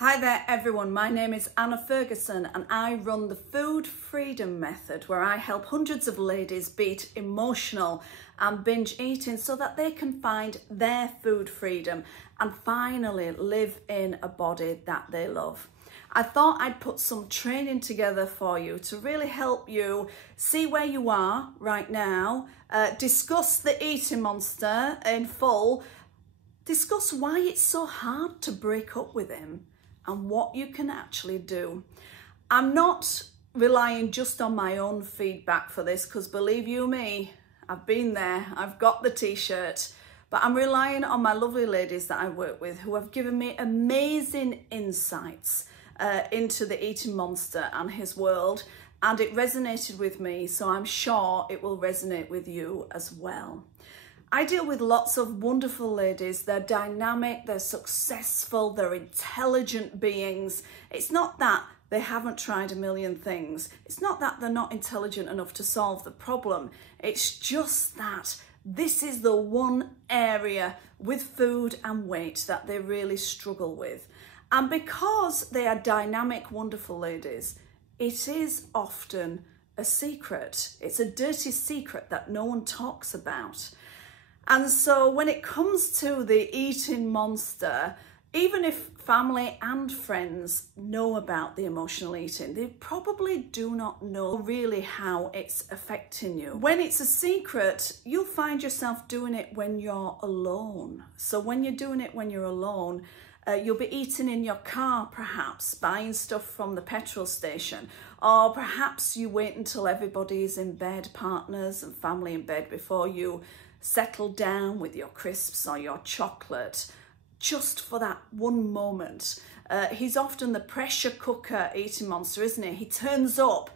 Hi there everyone, my name is Anna Ferguson and I run the Food Freedom Method, where I help hundreds of ladies beat emotional and binge eating so that they can find their food freedom and finally live in a body that they love. I thought I'd put some training together for you to really help you see where you are right now, discuss the eating monster in full, discuss why it's so hard to break up with him, and what you can actually do. I'm not relying just on my own feedback for this, because believe you me, I've been there, I've got the t-shirt, but I'm relying on my lovely ladies that I work with who have given me amazing insights into the eating monster and his world, and it resonated with me, so I'm sure it will resonate with you as well. I deal with lots of wonderful ladies. They're dynamic, they're successful, they're intelligent beings. It's not that they haven't tried a million things. It's not that they're not intelligent enough to solve the problem. It's just that this is the one area with food and weight that they really struggle with. And because they are dynamic, wonderful ladies, it is often a secret. It's a dirty secret that no one talks about. And so when it comes to the eating monster, even if family and friends know about the emotional eating, they probably do not know really how it's affecting you. When it's a secret, you'll find yourself doing it when you're alone. So when you're doing it when you're alone, you'll be eating in your car, perhaps, buying stuff from the petrol station, or perhaps you wait until everybody is in bed, partners and family in bed, before you settle down with your crisps or your chocolate, just for that one moment. He's often the pressure cooker eating monster, isn't he? He turns up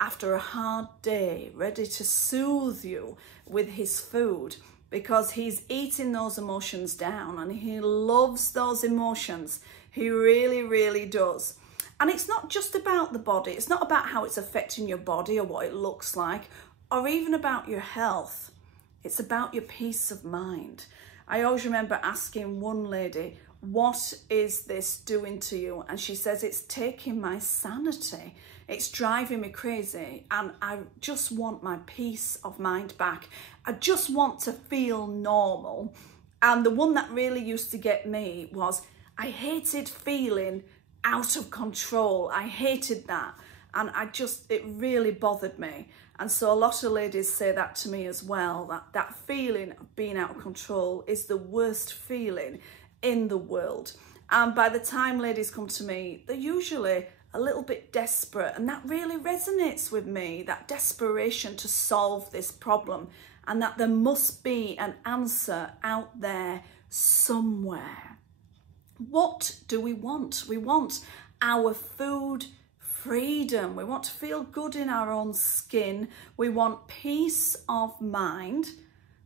after a hard day, ready to soothe you with his food, because he's eating those emotions down and he loves those emotions. He really, really does. And it's not just about the body. It's not about how it's affecting your body or what it looks like, or even about your health. It's about your peace of mind. I always remember asking one lady, what is this doing to you? And she says, it's taking my sanity. It's driving me crazy. And I just want my peace of mind back. I just want to feel normal. And the one that really used to get me was, I hated feeling out of control. I hated that. And it really bothered me. And so a lot of ladies say that to me as well, that feeling of being out of control is the worst feeling in the world. And by the time ladies come to me, they're usually a little bit desperate, and that really resonates with me, that desperation to solve this problem, and that there must be an answer out there somewhere. What do we want? We want our food freedom. We want to feel good in our own skin. We want peace of mind.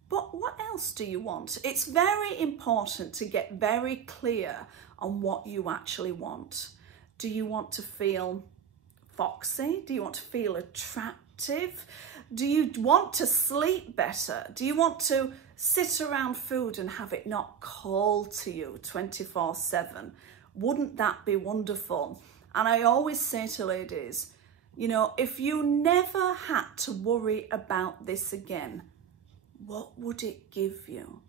But what else do you want? It's very important to get very clear on what you actually want. Do you want to feel foxy? Do you want to feel attractive? Do you want to sleep better? Do you want to sit around food and have it not call to you 24/7? Wouldn't that be wonderful? And I always say to ladies, you know, if you never had to worry about this again, what would it give you?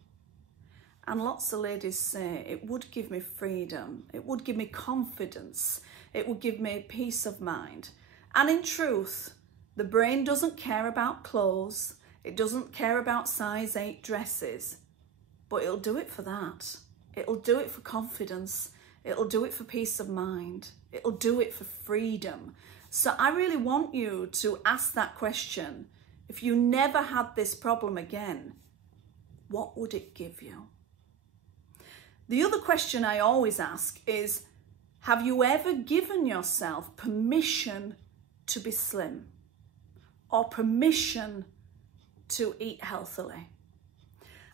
And lots of ladies say, it would give me freedom. It would give me confidence. It would give me peace of mind. And in truth, the brain doesn't care about clothes. It doesn't care about size 8 dresses, but it'll do it for that. It'll do it for confidence. It'll do it for peace of mind. It'll do it for freedom. So I really want you to ask that question. If you never had this problem again, what would it give you? The other question I always ask is, have you ever given yourself permission to be slim, or permission to eat healthily?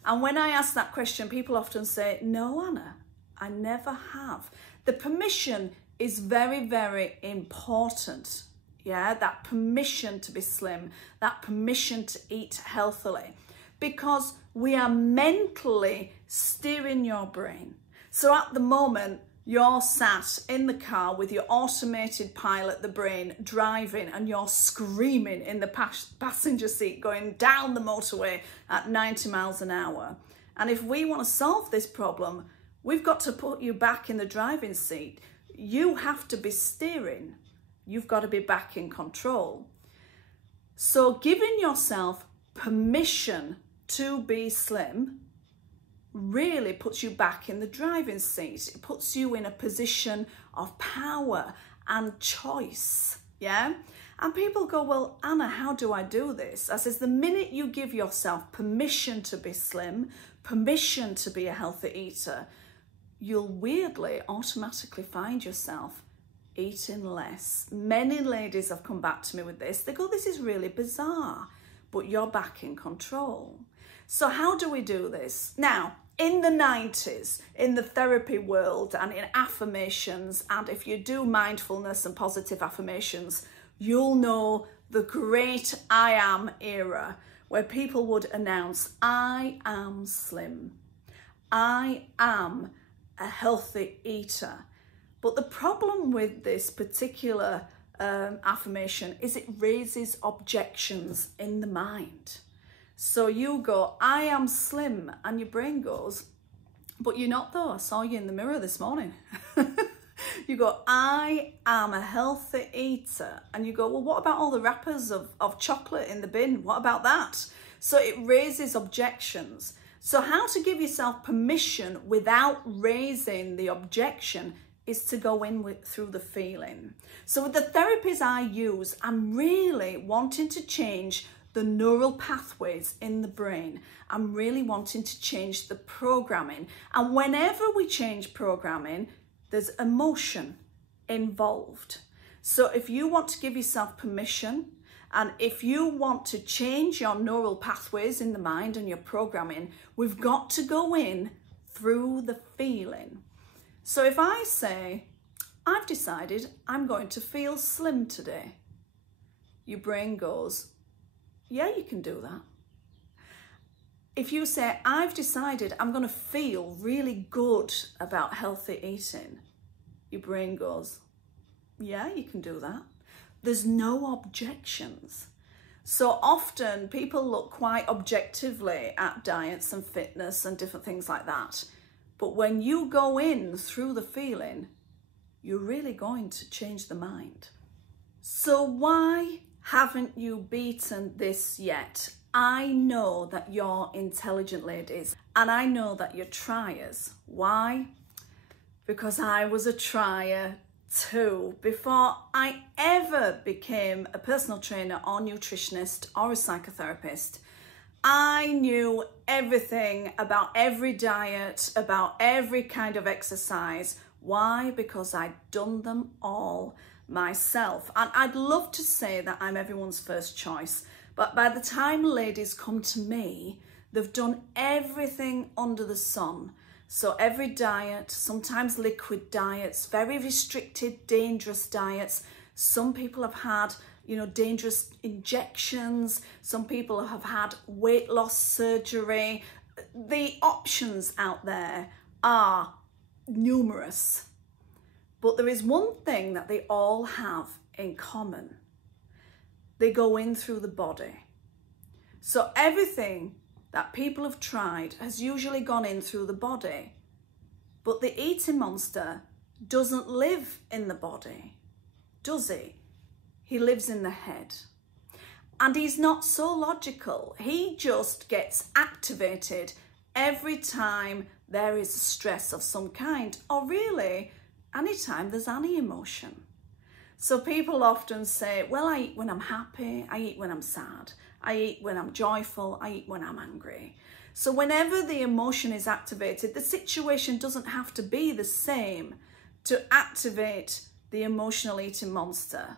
And when I ask that question, people often say, no, Anna, I never have. The permission is very, very important. Yeah, that permission to be slim, that permission to eat healthily, because we are mentally steering your brain. So at the moment, You're sat in the car with your automated pilot, the brain, driving, and you're screaming in the passenger seat going down the motorway at 90 miles an hour. And if we want to solve this problem, we've got to put you back in the driving seat. You have to be steering. You've got to be back in control. So giving yourself permission to be slim really puts you back in the driving seat. It puts you in a position of power and choice, yeah? And people go, well, Anna, how do I do this? I says, the minute you give yourself permission to be slim, permission to be a healthy eater, you'll weirdly automatically find yourself eating less. Many ladies have come back to me with this. They go, this is really bizarre, but you're back in control. So how do we do this? Now, in the 90s, in the therapy world and in affirmations, and if you do mindfulness and positive affirmations, you'll know the great I am era, where people would announce, I am slim. I am a healthy eater. But the problem with this particular affirmation is it raises objections in the mind. So you go, I am slim, and your brain goes, but you're not though, I saw you in the mirror this morning. You go, I am a healthy eater. And you go, well, what about all the wrappers of chocolate in the bin? What about that? So it raises objections. So how to give yourself permission without raising the objection is to go in through the feeling. So with the therapies I use, I'm really wanting to change the neural pathways in the brain. I'm really wanting to change the programming. And whenever we change programming, there's emotion involved. So if you want to give yourself permission, and if you want to change your neural pathways in the mind and your programming, we've got to go in through the feeling. So if I say, I've decided I'm going to feel slim today, your brain goes, yeah, you can do that. If you say, I've decided I'm going to feel really good about healthy eating, your brain goes, yeah, you can do that. There's no objections. So often people look quite objectively at diets and fitness and different things like that. But when you go in through the feeling, you're really going to change the mind. So why haven't you beaten this yet? I know that you're intelligent ladies, and I know that you're triers. Why? Because I was a trier too. Before I ever became a personal trainer or nutritionist or a psychotherapist, I knew everything about every diet, about every kind of exercise. Why? Because I'd done them all myself. And I'd love to say that I'm everyone's first choice, but by the time ladies come to me, they've done everything under the sun. So every diet, sometimes liquid diets, very restricted, dangerous diets. Some people have had, dangerous injections. Some people have had weight loss surgery. The options out there are numerous. But there is one thing that they all have in common. They go in through the body. So everything that people have tried has usually gone in through the body. But the eating monster doesn't live in the body, does he? He lives in the head. And he's not so logical. He just gets activated every time there is stress of some kind, or really anytime there's any emotion. So people often say, well, I eat when I'm happy, I eat when I'm sad, I eat when I'm joyful, I eat when I'm angry. So whenever the emotion is activated, the situation doesn't have to be the same to activate the emotional eating monster.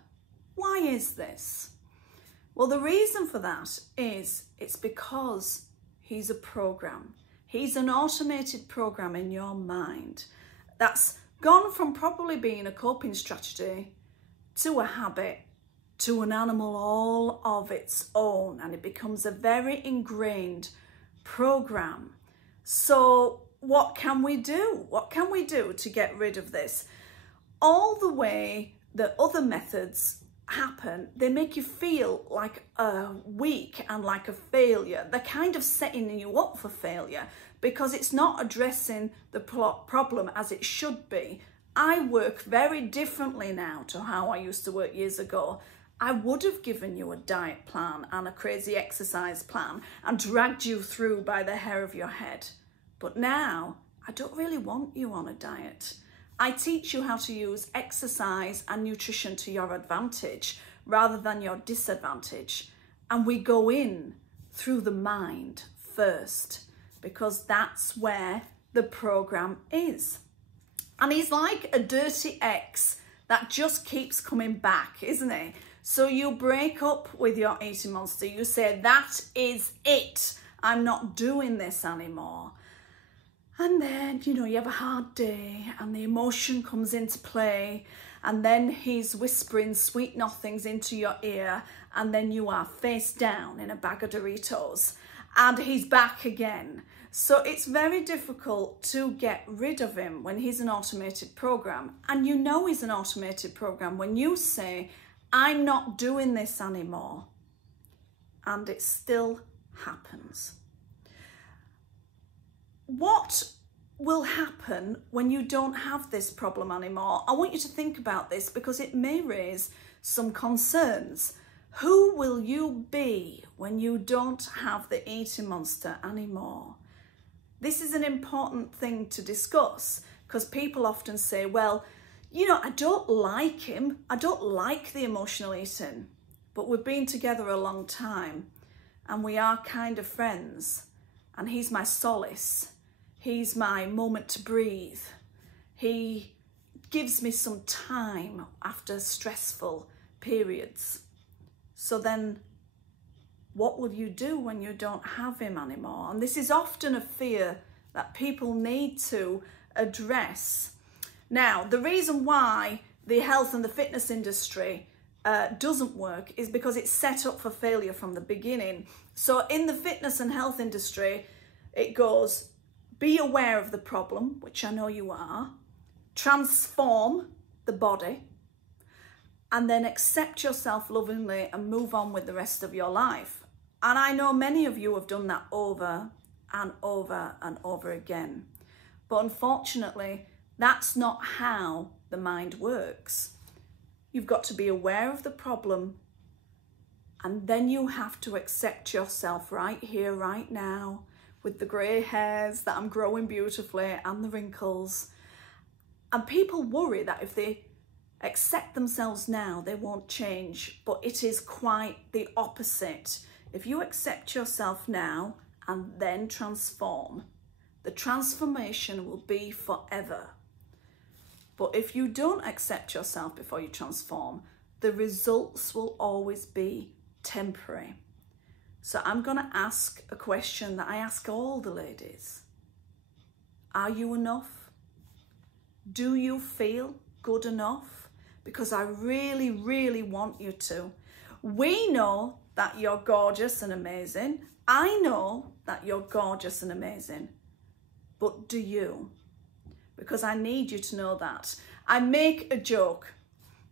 Why is this? Well, the reason for that is it's because he's a program. He's an automated program in your mind that's gone from probably being a coping strategy to a habit to an animal all of its own, and it becomes a very ingrained program. So what can we do? What can we do to get rid of this? All the way that other methods happen, they make you feel like weak and like a failure. They're kind of setting you up for failure because it's not addressing the problem as it should be. I work very differently now to how I used to work years ago. I would have given you a diet plan and a crazy exercise plan and dragged you through by the hair of your head. But now, I don't really want you on a diet. I teach you how to use exercise and nutrition to your advantage rather than your disadvantage. And we go in through the mind first because that's where the program is. And he's like a dirty ex that just keeps coming back, isn't he? So you break up with your eating monster. You say, that is it. I'm not doing this anymore. And then, you have a hard day and the emotion comes into play. And then he's whispering sweet nothings into your ear. And then you are face down in a bag of Doritos. And he's back again. So it's very difficult to get rid of him when he's an automated program. And you know he's an automated program when you say, I'm not doing this anymore. And it still happens. What will happen when you don't have this problem anymore? I want you to think about this because it may raise some concerns. Who will you be when you don't have the eating monster anymore? This is an important thing to discuss because people often say, well, I don't like him. I don't like the emotional eating, but we've been together a long time and we are kind of friends and he's my solace. He's my moment to breathe. He gives me some time after stressful periods. So then what will you do when you don't have him anymore? And this is often a fear that people need to address. Now, the reason why the health and the fitness industry doesn't work is because it's set up for failure from the beginning. So in the fitness and health industry, it goes, be aware of the problem, which I know you are, transform the body, and then accept yourself lovingly and move on with the rest of your life. And I know many of you have done that over and over and over again. But unfortunately, that's not how the mind works. You've got to be aware of the problem, and then you have to accept yourself right here, right now, with the grey hairs that I'm growing beautifully and the wrinkles. And people worry that if they accept themselves now, they won't change, but it is quite the opposite. If you accept yourself now and then transform, the transformation will be forever. But if you don't accept yourself before you transform, the results will always be temporary. So I'm going to ask a question that I ask all the ladies. Are you enough? Do you feel good enough? Because I really, really want you to. We know that you're gorgeous and amazing. I know that you're gorgeous and amazing. But do you? Because I need you to know that. I make a joke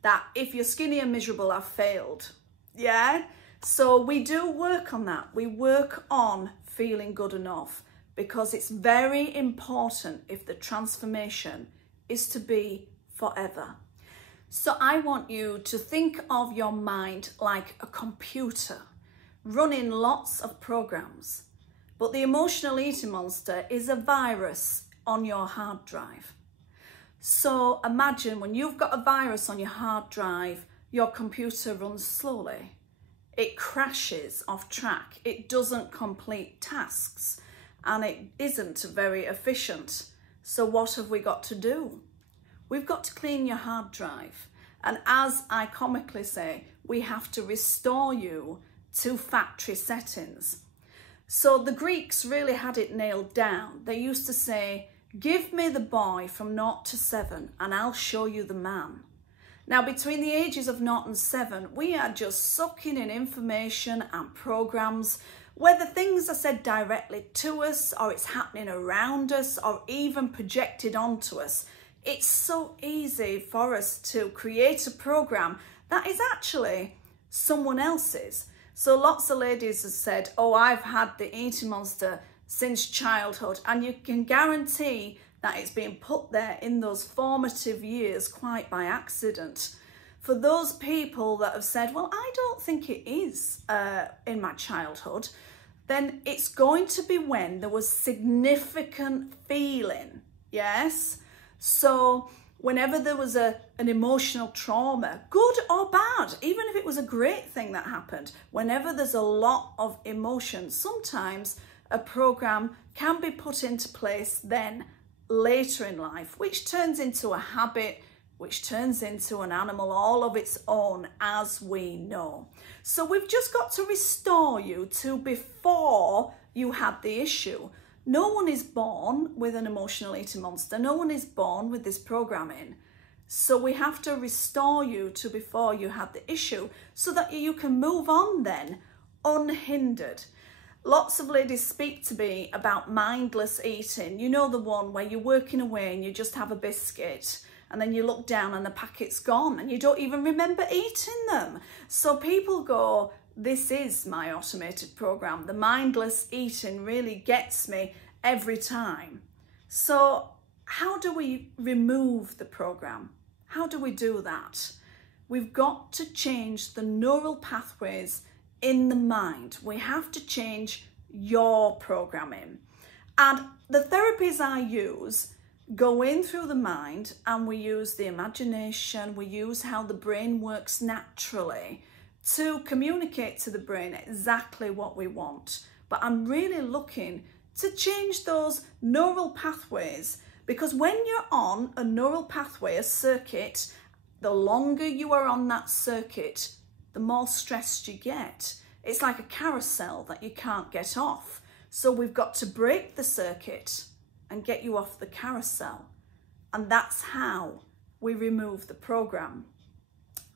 that if you're skinny and miserable, I've failed. Yeah? So we do work on that. We work on feeling good enough because it's very important if the transformation is to be forever. So I want you to think of your mind like a computer running lots of programs. But the emotional eating monster is a virus on your hard drive. So imagine when you've got a virus on your hard drive, your computer runs slowly. It crashes off track. It doesn't complete tasks and it isn't very efficient. So what have we got to do? We've got to clean your hard drive. And as I comically say, we have to restore you to factory settings. So the Greeks really had it nailed down. They used to say, give me the boy from 0 to 7 and I'll show you the man. Now, between the ages of 0 and 7, we are just sucking in information and programs. Whether things are said directly to us, or it's happening around us, or even projected onto us, it's so easy for us to create a program that is actually someone else's. So lots of ladies have said, oh, I've had the eating monster since childhood, and you can guarantee that it's been put there in those formative years quite by accident. For those people that have said, well, I don't think it is in my childhood, then it's going to be when there was significant feeling, yes? So whenever there was an emotional trauma, good or bad, even if it was a great thing that happened, whenever there's a lot of emotion, sometimes a program can be put into place then later in life, which turns into a habit, which turns into an animal all of its own, as we know. So we've just got to restore you to before you had the issue. No one is born with an emotional eating monster. No one is born with this programming. So we have to restore you to before you had the issue so that you can move on then unhindered. Lots of ladies speak to me about mindless eating. You know, the one where you're working away and you just have a biscuit and then you look down and the packet's gone and you don't even remember eating them. So people go, this is my automated program. The mindless eating really gets me every time. So how do we remove the program? How do we do that? We've got to change the neural pathways in the mind. We have to change your programming. And the therapies I use go in through the mind, and we use the imagination, we use how the brain works naturally to communicate to the brain exactly what we want. But I'm really looking to change those neural pathways, because when you're on a neural pathway, a circuit, the longer you are on that circuit, the more stressed you get. It's like a carousel that you can't get off. So we've got to break the circuit and get you off the carousel. And that's how we remove the program.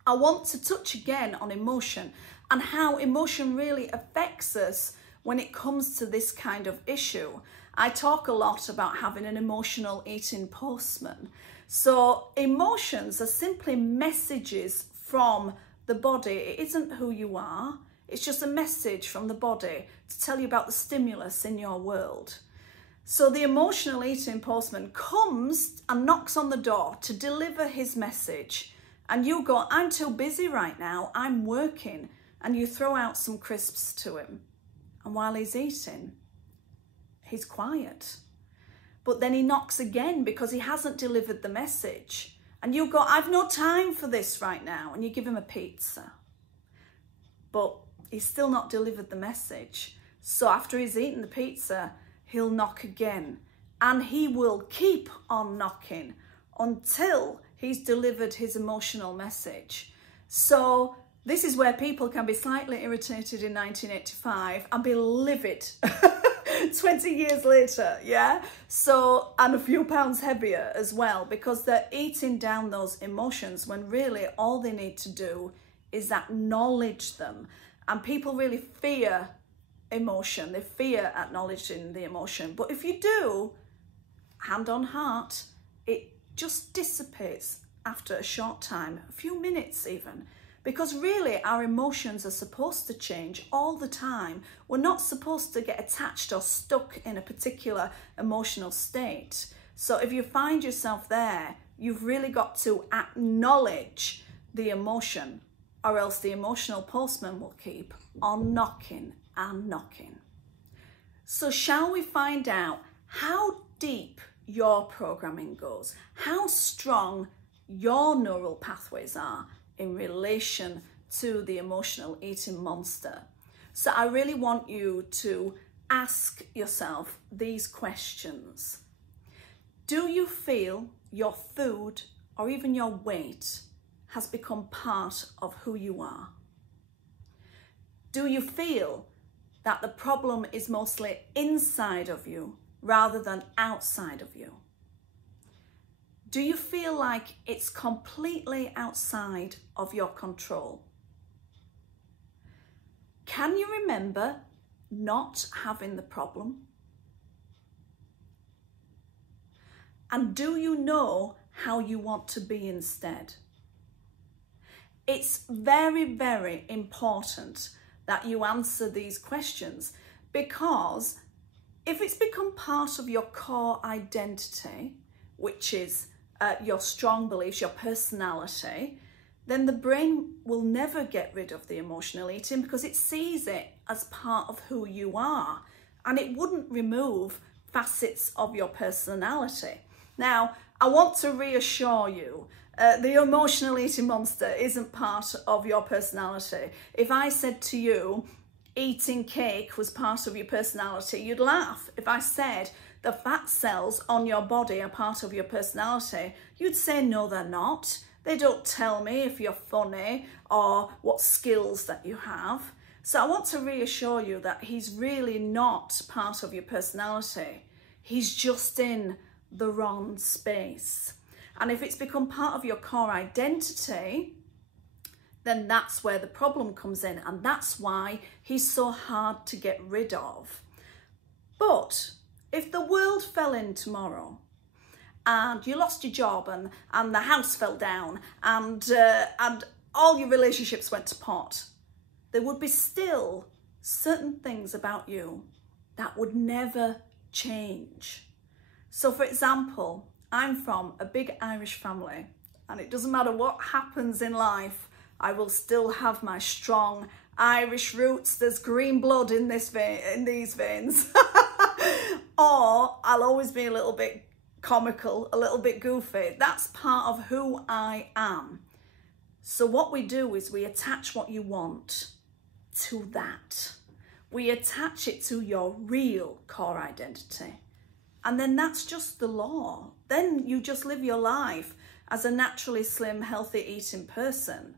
I want to touch again on emotion and how emotion really affects us when it comes to this kind of issue. I talk a lot about having an emotional eating postman. So emotions are simply messages from the body. It isn't who you are. It's just a message from the body to tell you about the stimulus in your world. So the emotional eating postman comes and knocks on the door to deliver his message. And you go, I'm too busy right now, I'm working. And you throw out some crisps to him. And while he's eating, he's quiet. But then he knocks again because he hasn't delivered the message. And you go, I've no time for this right now. And you give him a pizza. But he's still not delivered the message. So after he's eaten the pizza, he'll knock again. And he will keep on knocking until he's delivered his emotional message. So this is where people can be slightly irritated in 1985 and be livid 20 years later, yeah? So, and a few pounds heavier as well, because they're eating down those emotions when really all they need to do is acknowledge them. And people really fear emotion. They fear acknowledging the emotion. But if you do, hand on heart, it just dissipates after a short time, a few minutes even. Because really our emotions are supposed to change all the time. We're not supposed to get attached or stuck in a particular emotional state. So if you find yourself there, you've really got to acknowledge the emotion, or else the emotional postman will keep on knocking and knocking. So shall we find out how deep your programming goes, how strong your neural pathways are in relation to the emotional eating monster? So I really want you to ask yourself these questions. Do you feel your food or even your weight has become part of who you are? Do you feel that the problem is mostly inside of you rather than outside of you? Do you feel like it's completely outside of your control? Can you remember not having the problem? And do you know how you want to be instead? It's very, very important that you answer these questions, because if it's become part of your core identity, which is your strong beliefs, your personality, then the brain will never get rid of the emotional eating because it sees it as part of who you are, and it wouldn't remove facets of your personality. Now, I want to reassure you, the emotional eating monster isn't part of your personality. If I said to you, eating cake was part of your personality, you'd laugh. If I said the fat cells on your body are part of your personality, you'd say, no, they're not. They don't tell me if you're funny or what skills that you have. So I want to reassure you that he's really not part of your personality. He's just in the wrong space. And if it's become part of your core identity, then that's where the problem comes in, and that's why he's so hard to get rid of. But if the world fell in tomorrow and you lost your job and the house fell down and all your relationships went to pot, there would be still certain things about you that would never change. So for example, I'm from a big Irish family, and it doesn't matter what happens in life, I will still have my strong Irish roots. There's green blood in these veins. Or I'll always be a little bit comical, a little bit goofy. That's part of who I am. So what we do is we attach what you want to that. We attach it to your real core identity. And then that's just the law. Then you just live your life as a naturally slim, healthy eating person.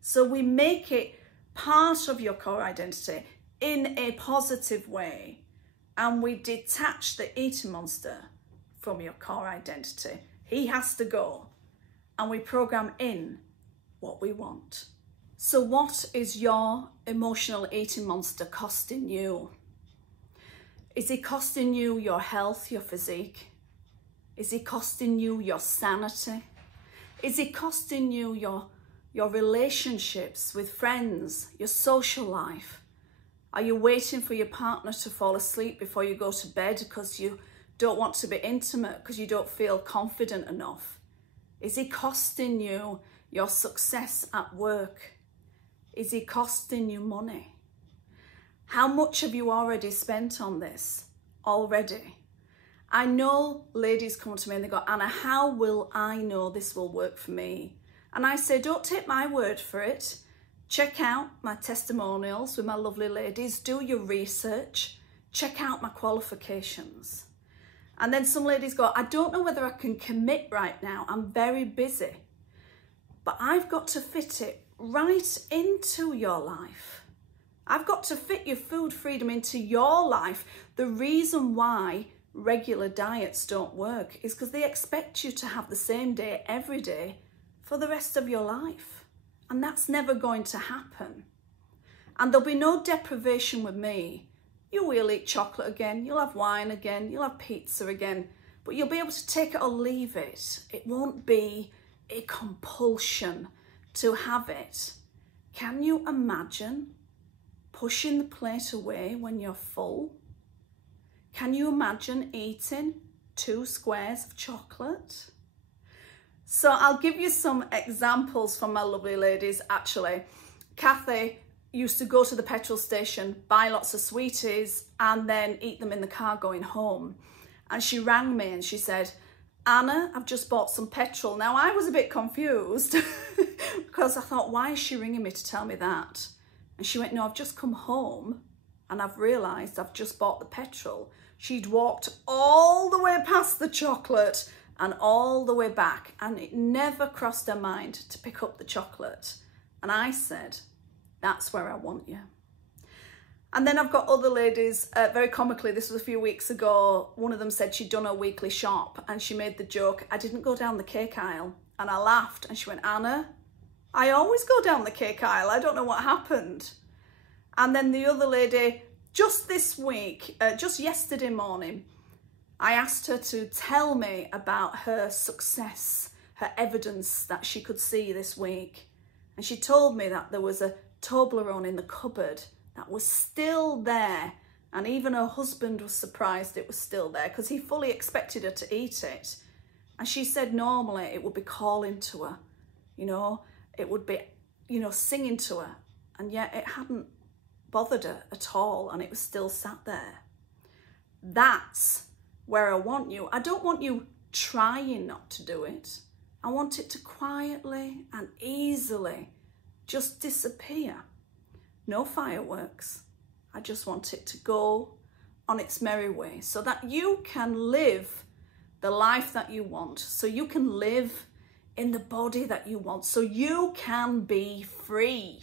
So we make it part of your core identity in a positive way. And we detach the eating monster from your core identity. He has to go. And we program in what we want. So what is your emotional eating monster costing you? Is it costing you your health, your physique? Is it costing you your sanity? Is it costing you your relationships with friends, your social life? Are you waiting for your partner to fall asleep before you go to bed because you don't want to be intimate, because you don't feel confident enough? Is it costing you your success at work? Is it costing you money? How much have you already spent on this already? I know ladies come to me and they go, Anna, how will I know this will work for me? And I say, don't take my word for it. Check out my testimonials with my lovely ladies. Do your research. Check out my qualifications. And then some ladies go, I don't know whether I can commit right now. I'm very busy. But I've got to fit it right into your life. I've got to fit your food freedom into your life. The reason why regular diets don't work is because they expect you to have the same day every day for the rest of your life. And that's never going to happen. And there'll be no deprivation with me. You will eat chocolate again, you'll have wine again, you'll have pizza again, but you'll be able to take it or leave it. It won't be a compulsion to have it. Can you imagine pushing the plate away when you're full? Can you imagine eating 2 squares of chocolate? So I'll give you some examples from my lovely ladies. Actually, Kathy used to go to the petrol station, buy lots of sweeties, and then eat them in the car going home. And she rang me and she said, Anna, I've just bought some petrol. Now I was a bit confused because I thought, why is she ringing me to tell me that? And she went, no, I've just come home and I've realised I've just bought the petrol. She'd walked all the way past the chocolate and all the way back, and it never crossed her mind to pick up the chocolate. And I said, that's where I want you. And then I've got other ladies, very comically, this was a few weeks ago, one of them said she'd done her weekly shop and she made the joke, I didn't go down the cake aisle. And I laughed and she went, Anna, I always go down the cake aisle. I don't know what happened. And then the other lady Just this week, just yesterday morning, I asked her to tell me about her success, her evidence that she could see this week. And she told me that there was a Toblerone in the cupboard that was still there. And even her husband was surprised it was still there because he fully expected her to eat it. And she said normally it would be calling to her, you know, it would be, you know, singing to her. And yet it hadn't bothered her at all and it was still sat there. That's where I want you. I don't want you trying not to do it. I want it to quietly and easily just disappear. No fireworks. I just want it to go on its merry way so that you can live the life that you want, so you can live in the body that you want, so you can be free.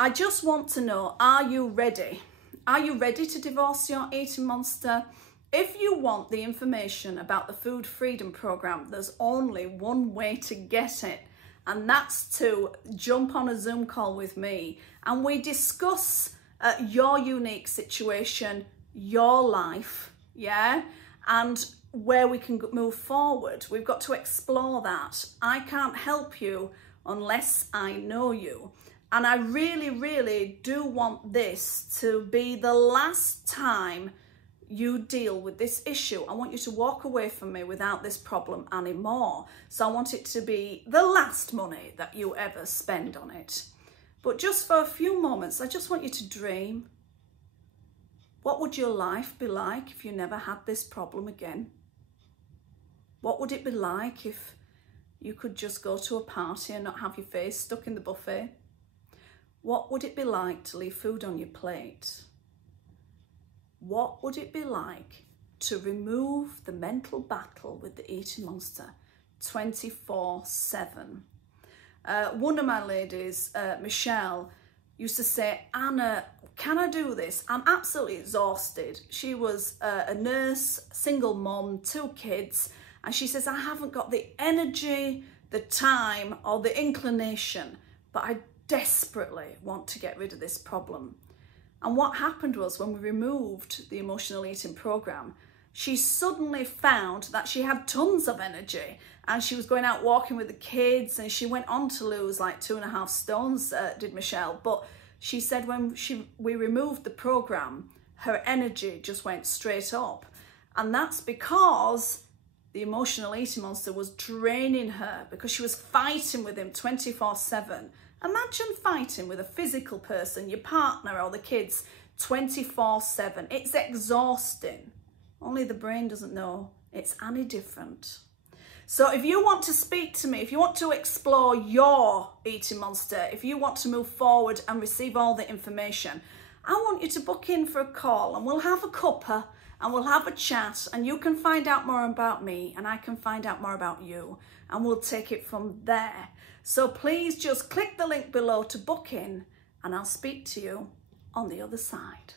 I just want to know, are you ready? Are you ready to divorce your eating monster? If you want the information about the Food Freedom Program, there's only one way to get it, and that's to jump on a Zoom call with me and we discuss your unique situation, your life, yeah, and where we can move forward. We've got to explore that. I can't help you unless I know you. And I really, really do want this to be the last time you deal with this issue. I want you to walk away from me without this problem anymore. So I want it to be the last money that you ever spend on it. But just for a few moments, I just want you to dream. What would your life be like if you never had this problem again? What would it be like if you could just go to a party and not have your face stuck in the buffet? What would it be like to leave food on your plate? What would it be like to remove the mental battle with the eating monster 24/7? One of my ladies, Michelle, used to say, Anna, can I do this? I'm absolutely exhausted. She was a nurse, single mom, 2 kids, and she says, I haven't got the energy, the time, or the inclination, but I desperately want to get rid of this problem. And what happened was when we removed the emotional eating program, she suddenly found that she had tons of energy and she was going out walking with the kids and she went on to lose like 2.5 stones, did Michelle. But she said when we removed the program, her energy just went straight up. And that's because the emotional eating monster was draining her because she was fighting with him 24/7. Imagine fighting with a physical person, your partner or the kids, 24/7. It's exhausting. Only the brain doesn't know it's any different. So if you want to speak to me, if you want to explore your eating monster, if you want to move forward and receive all the information, I want you to book in for a call and we'll have a cuppa and we'll have a chat and you can find out more about me and I can find out more about you and we'll take it from there. So please just click the link below to book in and I'll speak to you on the other side.